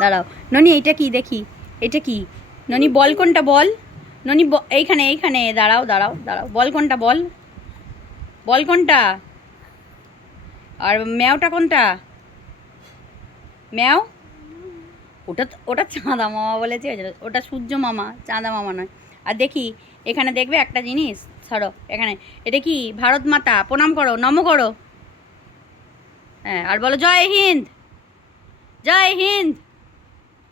দাঁড়াও ননি, এইটা কি দেখি, এটা কি ননি? বল কোনটা বল ননি? এইখানে এইখানে, দাঁড়াও দাঁড়াও দাঁড়াও, বল কোনটা বল, বল কোনটা? আর ম্যাওটা কোনটা? ম্যাও ওটা ওটা চাঁদা মামা বলেছে, ওটা সূর্য মামা, চাঁদা মামা নয়। আর দেখি এখানে দেখবে একটা জিনিস, ছাড়ো এখানে, এটা কি? ভারত মাতা, প্রণাম করো, নম করো। হ্যাঁ, আর বলো জয় হিন্দ, জয় হিন্দ।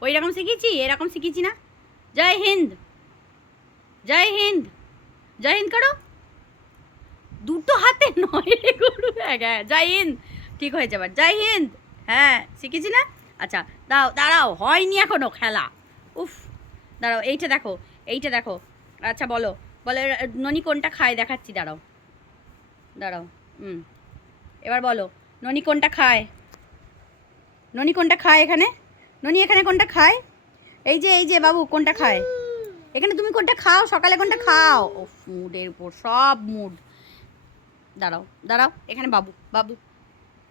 ওই রকম শিখেছি, এরকম শিখেছি না? জয় হিন্দ, জয় হিন্দ, জয় হিন্দ করো। দুটো হাতে নয় রে গরু, হ্যাঁ জয় হিন্দ, ঠিক হয়েছে আবার, জয় হিন্দ। হ্যাঁ শিখেছি না? আচ্ছা দাও, দাঁড়াও, হয়নি এখনো খেলা। উফ, দাঁড়াও, এইটা দেখো, এইটা দেখো। আচ্ছা বলো, বলো ননি কোনটা খায় দেখাচ্ছি, দাঁড়াও দাঁড়াও। হুম, এবার বলো ননি কোনটা খায়, ননি কোনটা খায় এখানে, ননি এখানে কোনটা খায়? এই যে বাবু কোনটা খায় এখানে? তুমি কোনটা খাও সকালে, কোনটা খাও? ও মুডের উপর সব মুড। দাঁড়াও দাঁড়াও, এখানে বাবু, বাবু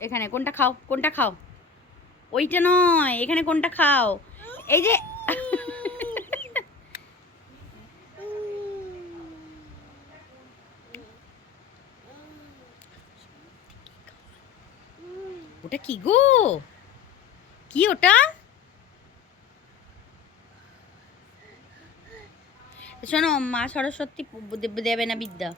এখানে কোনটা খাও, কোনটা খাও? ওইটা নয়, এখানে কোনটা খাও? এই যে ওটা কি গো, কি ওটা? শোনো, মা সরস্বতী দেবে না বিদ্যা।